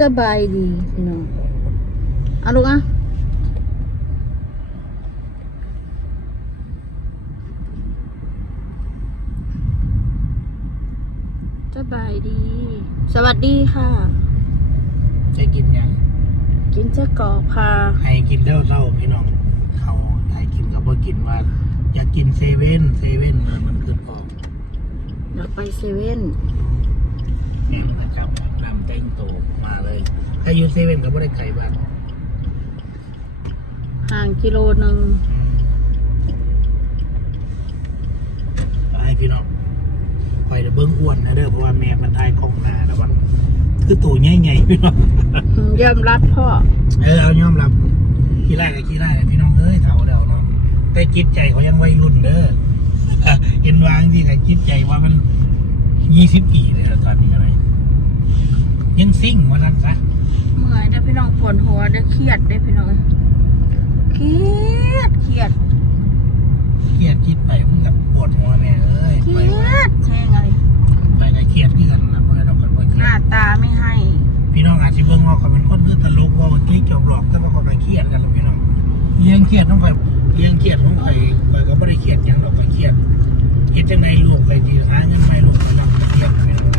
สบายดีพี่น้องเอาลูกอะสบายดี สวัสดีค่ะ จะกินหยังกินเจ้ากรอบค่ะให้กินเท่าเท่าพี่น้อง เขาให้กินกับว่ากินว่าอยากกินเซเว่นเซเว่นมันขึ้นออกเดี๋ยวไปเซเว่นเนี่ยนะครับ นำเต้งโตมาเลย ถ้าอยู่เซเว่นก็ไม่ได้ไกลบ้านห่างกิโลหนึ่งให้พี่น้องไปเดี๋ยวเบิ้งอ้วนนะเด้อเพราะว่าแม่มันทายกล้องหนาแล้วมันคือตัวใหญ่ๆพี่น้องยอมรับพ่อ เออเอายอมรับขี้ไล่กับขี้ไล่พี่น้องเอ้ยเท่าเดาเนาะแต่จิตใจเขายังวัยรุ่นเด้อเห็นวางที่กับจิตใจว่ามันยี่สิบปีเลยนะตอนนี้อะไร ยังซิ่งมาทันซะเมื่อยได้อพี่น้องปวดหัวได้อเครียดได้อพี่น้องเครียดเครียดเครียดคิดไปมันกับปวดหัวแม่เอ้ยเคไปรียดแช่งอะไรไปกับเครียดที่กันนะเพื่อนเราคนว่าเคหรียน้าดตาไม่ให้พี่น้องอาจจะเบิ่งว่าเขาเป็นคนคือตลกว่าวันกี้จบหลอกแต่ว่าเขาไปเครียดกันหรอกพี่น้องเลี้ยงเครียดต้องไปเลี้ยงเครียดต้องไปไปก็ไม่ได้เครียดอย่างเราไปเครียดเครียดจังในลูกไปดีหาเงินไม่ลูกพี่น้องเครียดไปน้อ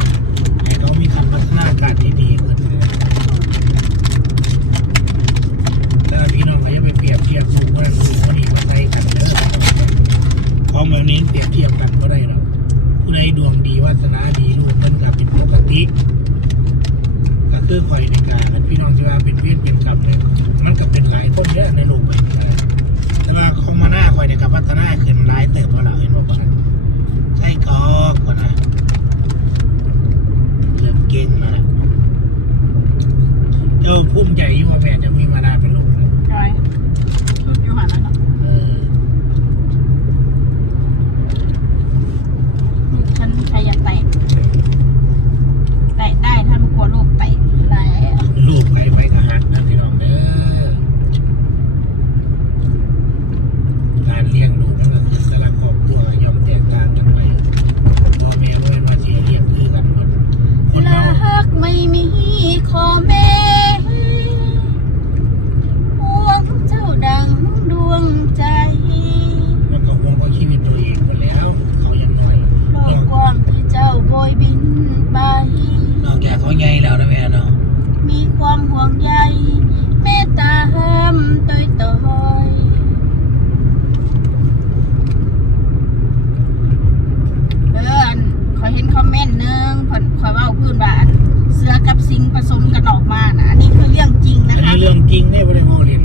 จริงเนี่ยไม่ได้โมเล่น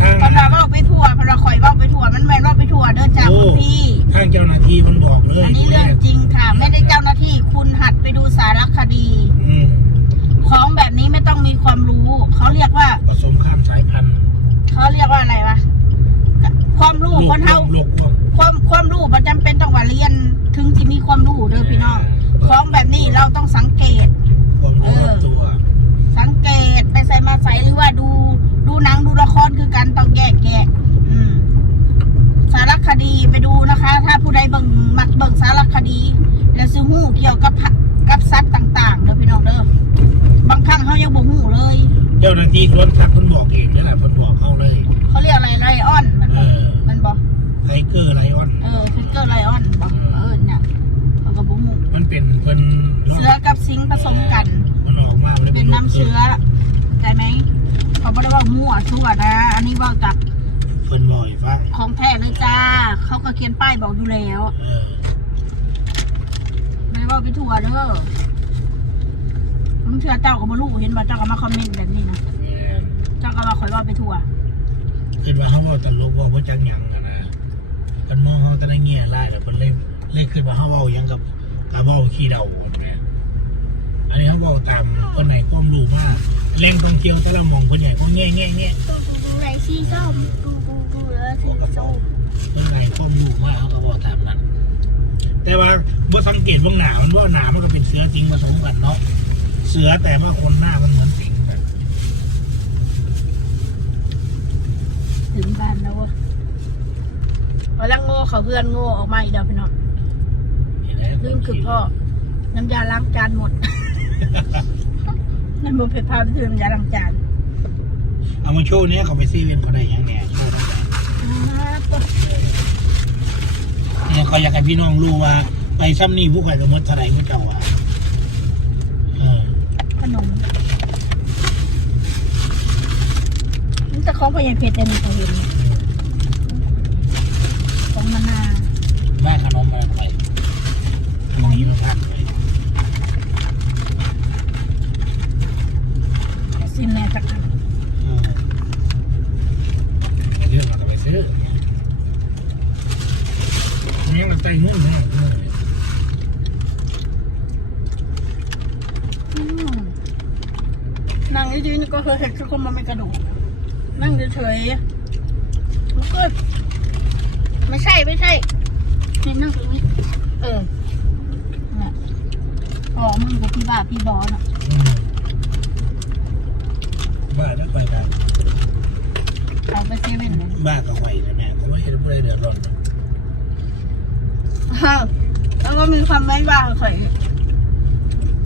ทางเพราะว่าเว่าไปทั่วเพราะว่าข่อยเว่าไปทั่วมันแม่นเว่าไปทั่วเด้อจ้าคุณพี่ ทางเจ้าหน้าที่มันบอกเลยอันนี้เรื่องจริงค่ะ ไม่ได้เจ้าหน้าที่คุณหัดไปดูสารคดี อืม ของแบบนี้ไม่ต้องมีความรู้ เขาเรียกว่า ผสมข้ามสายพันธุ์ เขาเรียกว่าอะไรวะความรู้คนเฮา โลกควบ ความความรู้ประจำเป็นต้องว่าเรียน ถึงจะมีความรู้เด้อพี่น้องของแบบนี้เราต้องสังเกต ความรู้รอบตัว สังเกตไปใส่มาใส่หรือว่าดูดูหนังดูละครคือกันต้องแยกแยะอืม สารคดีไปดูนะคะ ถ้าผู้ใดเบิ่งมักเบิ่งสารคดี แล้วซื้อหู้ เกี่ยวกับพะกับสัตว์ต่างๆเด้อพี่น้องเด้อบางครั้งเขายังบ่หู้เลย เจ้าหน้าที่สวนสัตว์มันบอกเองนี่แหละมันบอกเข้าเลยเขาเรียกอะไรไลออนมันเอบ่อมันบ่ไทเกอร์ไลออน เออฟิกเกอร์ไลออนบ่เออเนี่ยเขาก็บ่หู้มันเป็นเป็นเสือกับสิงห์ผสมกัน มันออกมามัเป็นน้ำเชื้อใช่ไหมเขาไม่ได้ว่ามั่วทั่วนะ อันนี้ว่าจากเพิ่นบ่อยฟังของแท้เลยจ้า เขาก็เขียนป้ายบอกอยู่แล้ว เออไม่ได้ ว่าไปทั่วเด้อผมเชื่อเจ้าก็บ่รู้เห็นว่าเจ้าก็มาคอมเมนต์แบบนี้นะแม่นเจ้าก็ว่าข่อยว่าไปทั่วคิดว่าเขาเว่าตลกเว่าบ่จังหยังอะนะเพิ่นมองเขาแต่ในแง่ร้ายแล้วเพิ่นเลยเลยคิดว่าเขาเว้าหยังกับกับเว้าขี้เดาแม่อันนี้เขาเว้าตามคนไหนความรู้มากแรงท่องเที่ยวแต่ละหมองเพิ่นใหญ่ก็แง่แง่แง่กูกูกูไรสีส้มกูกูกูแล้วสีส้ม เพิ่นไหนความรู้มากเขาก็เว้าตามนั้น แต่ว่าบ่สังเกตว่าหนามันว่าหนามันก็เป็นเสือจริงผสมกันเนาะเสือแต่ว่าคนหน้ามันเหมือนสิงกันถึงบ้านแล้ววะพอแล้วโง่เขาเพื่อนโง่ออกมาอีกเดียวพี่น้องนี่แหละลืมคือพ่อ น้ำยาล้างจานหมดนั่นบุพเพพาไปซื้อน้ำยาล้างจาน เอามาโชว์เนี้ยเขาไปซีเว่นเขาได้ยังไงโชว์ได้ อ่าตัว เนี่ยเขาอยากให้พี่น้องรู้ว่า ไปซ้ำนี่ผู้ข่อยสมมติเท่าไหรผู้เจ้าว่าเออขนมนี่จะของพยายเพชรได้มีตัวเห็นของมะนาว บ้าขนมมาไปขนมนี้มาพักไป ซิมแน่จักอัน เออเรื่องเราก็ไปซื้อเนี้ยมันไต่มุ่งมากเลย อืมนั่งดีๆนี่ก็เคยเห็นคือคนมันไม่กระโดด นั่งเฉยๆลุกขึ้นไม่ใช่ไม่ใช่นี่นั่งตรงนี้เออน่ะอ๋อมึงกับพี่บ้าพี่บอสอะอืมบ้าแล้วไปกันเอาไปเซเว่นเลยบ้าก็ไหวนะแม่ก็ไม่เห็นผู้ใดเดือดร้อนหรอกอ้าวแล้วก็มีความไม่ว่าเคย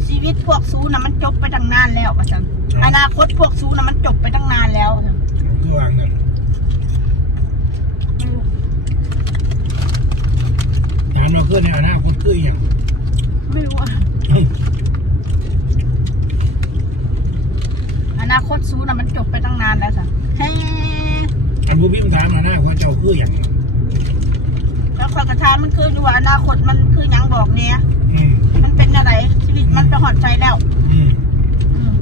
ชีวิตพวกซูน่ะมันจบไปตั้งนานแล้วว่าจังอนาคตพวกซูน่ะมันจบไปตั้งนานแล้วว่าจั งก็วางเงินงานมาเพื่อนในอนาคตคืออย่างไม่รู้อะอนาคตซูน่ะมันจบไปตั้งนานแล้วจ้ะเฮ้อันผู้พิมพ์ถามมาหน้าว่าเจ้าคืออย่างแล้วความกระทามันคืออยู่ว่าอนาคตมันคือหยังบอกเนี่ยอืมมันเป็นอะไรชีวิตมันไปหอดใจแล้ว อืม อืม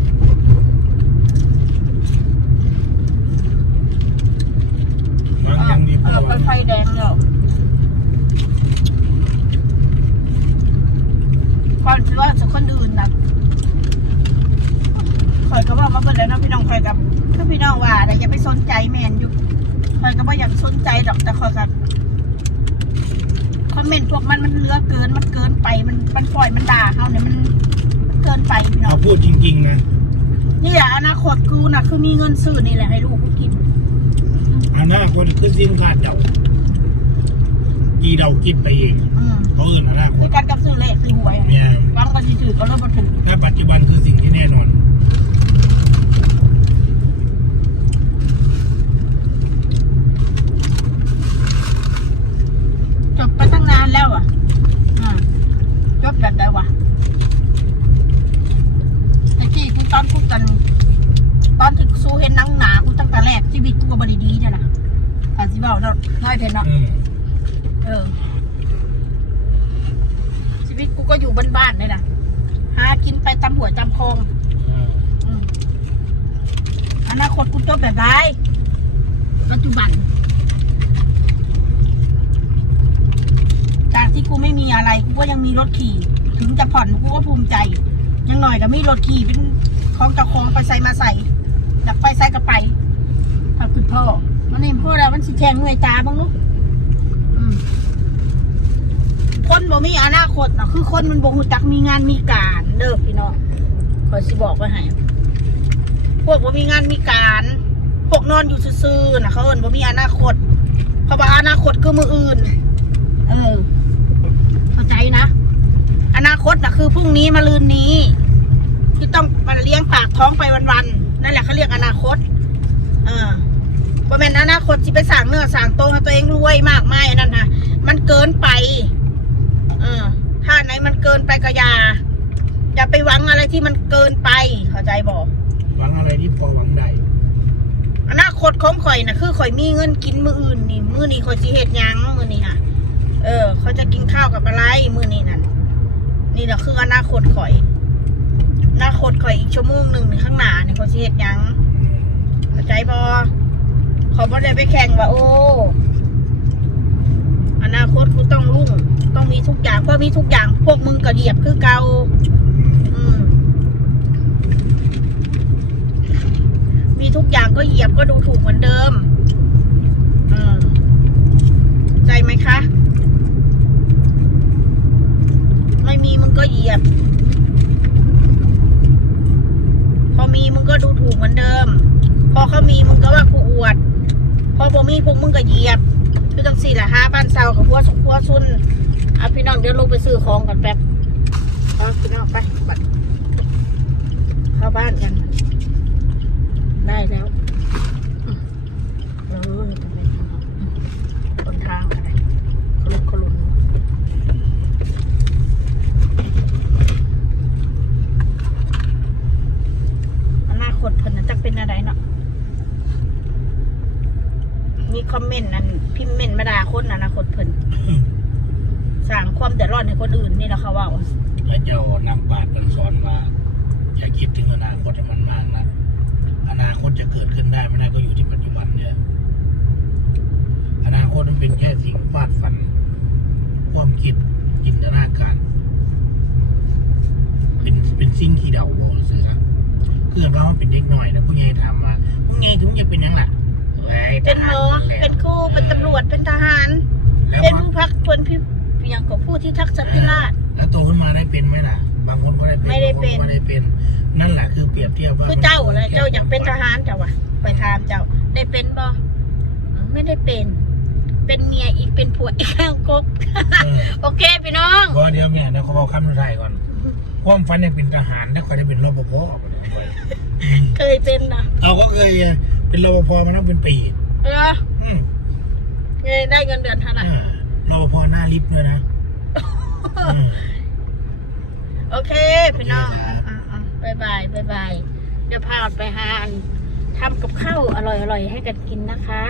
บางย่างมีเออเป็นไฟแดงแล้วก่อนที่ว่าจะคนอื่นนะคอยก็ว่ามาเปิดแล้วนะพี่น้องคอยกับถ้าพี่น้องว่าแต่อย่าไปสนใจแมนอยู่คอยก็ว่าอยากสนใจดอกแต่คอยกับคอมเมนต์พวกมันมันเลือเกินมันเกินไปมันมันปล่อยมันด่าเขาเนี่ยมันมันเกินไปพี่น้อเอางพูดจริงๆนะ นี่แหละอนาคตกูน่ะคือมีเงินซื้อนี่แหละให้ลูกกูกิน อนาคตคือสิ่งคาดเดากีเดาคิดไปเองอืมเขาเอื่นอนาคคืตอการกับซื้อเลขซื้อหวยเนี่ยบางก็สิถือก็เริ่มมาถือและปัจจุบันคือสิ่งที่แน่นอน จบไปตั้งนานแล้วอะอ่าจบแบบไหนวะไอ้ที่กูตอนพูดกัน ตอนที่สู้เห็นหนังหนากูตั้งแต่แรกชีวิตกูก็บริดีเนี่ยนะอาสิเบาเนาะน้อยเพนเนาะ อืม เออ ชีวิตกูก็อยู่บ้านๆเลยนะหากินไปตำหัวจำคล องอืมอนาคตกูจบแบบไรปัจจุบัน จากที่กูไม่มีอะไร กูก็ยังมีรถขี่ ถึงจะผ่อนกูก็ภูมิใจ ยังหน่อยก็มีรถขี่เป็นของเจ้าของไปใส่มาใส่อยากไปใส่ก็ไปถ้าคุณพ่อมันนี่พ่อแล้วมันสิแทงหน่วยตาบ้างลูกคนบ่มีอนาคตเนาะคือคนมันบ่ฮู้จักมีงานมีการเด้อพี่น้อง ขอยสิบอกไว้ให้พวกบ่มีงานมีการ พวกนอนอยู่ซื่อๆนะเขาเอิ้นบ่มีอนาคตเพราะว่าอนาคตคือมืออื่น เออเข้าใจนะ อนาคตนะคือพรุ่งนี้มาลืนนี้ ที่ต้องมาเลี้ยงปากท้องไปวันๆนั่นแหละเขาเรียกอนาคต เออบ่แม่นอนาคตที่ไปสั่งเนื้อสั่งตัวให้ตัวเองรวยมากมายอันนั่นนะมันเกินไป เออถ้าไหนมันเกินไปก็ยา อย่าไปหวังอะไรที่มันเกินไปเข้าใจบอกหวังอะไรที่พอหวังได้อนาคตของข่อยนะคือข่อยมีเงินกินมื้ออื่นนี่มื้อนี้ข่อยสิเฮ็ดหยังมื้อนี้ค่ะเออเขาจะกินข้าวกับอะไรมื้อนี้นั่นนี่แหละคืออนาคตข่อยอนาคตข่อยอีกชั่วโมงหนึ่งในข้างหน้านี่ข่อยสิเฮ็ดหยังเข้าใจบ่ขอยบ่ได้ไปแข่งว่าโอ้อนาคตกูต้องรุ่ง ต้องมีทุกอย่างเพราะมีทุกอย่าง พวกมึงก็เหยียบคือเก่าอืม มีทุกอย่างก็เหยียบก็ดูถูกเหมือนเดิมอืมใจไหมคะ ไม่มีมึงก็เหยียบ พอมีมึงก็ดูถูกเหมือนเดิม พอเขามีมึงก็ว่ากูอวด พอบ่มีพวกมึงก็เหยียบคือจังสี่หละห้าบ้านเซากับพัวสุกพัวซุนเอาพี่น้องเดี๋ยวลงไปซื้อของกันแป๊บเอาพี่น้องไปบัดเข้าบ้านกัน ได้แล้วอืมเออทำไมบนทางอะไรขลุกขลุนอนาคตเพิ่นน่ะจักเป็นอะไรเนาะ มีคอมเมนต์นั้นพิมพ์เมนต์มาด่าคนอนาคตเพิ่นสร้างความเดือดร้อนให้คนอื่นนี่แหละเขาเว่า แล้วเจ้านำบาตรมันสอนว่าอย่าคิดถึงอนาคตให้มันมากนะอนาคตจะเกิดขึ้นได้ไม่ได้ ก็อยู่ที่ปัจจุบันเนี่ย อนาคตมันเป็นแค่สิ่งฟาดฝัน ความคิดจินตนาการ เป็นเป็นสิ่งที่เดาซื้อครับเพื่อนว่ามันเป็นเด็กหน่อยนะผู้ใหญ่ถามมาผู้ใหญ่ถึงจะเป็นหยังล่ะอ้ยเป็นหมอทหารแหละเป็นครูเป็นตำรวจเป็นทหารแล้วเป็นพอผู้พักพลพิอย่างกับผู้ที่ทักษพิราชแล้วโตขึ้นมาได้เป็นไหมล่ะ บางคนก็ได้เป็นไม่ได้เป็น บางคก็ไม่ได้เป็นนั่นแหละคือเปรียบเทียบว่าคือเจ้าอะไรเจ้าอยากเป็นทหารเจ้าวะไปถามเจ้า ได้เป็นบ่เออไม่ได้เป็น เป็นเมียอีกเป็นผัวอีกข้างกกเออโอเคพี่น้องก็เดี๋ยวแม่นะเขาบอกคำสุดท้ายก่อนความฝันเนี่ยเป็นทหารแล้วคอยได้เป็นรปภอืมเคยเป็นนะเราก็เคยเป็นรปภมาตั้งเป็นปีเอออืมเงยได้เงินเดือนเท่าไหร่อ่ารปภหน้าลิฟต์ด้วยนะอืมโอเคพี่น้องโอเคครั บายบายบายบายเดี๋ยวพาไปหาอันทำกับข้าวอร่อยๆให้กันกินนะคะ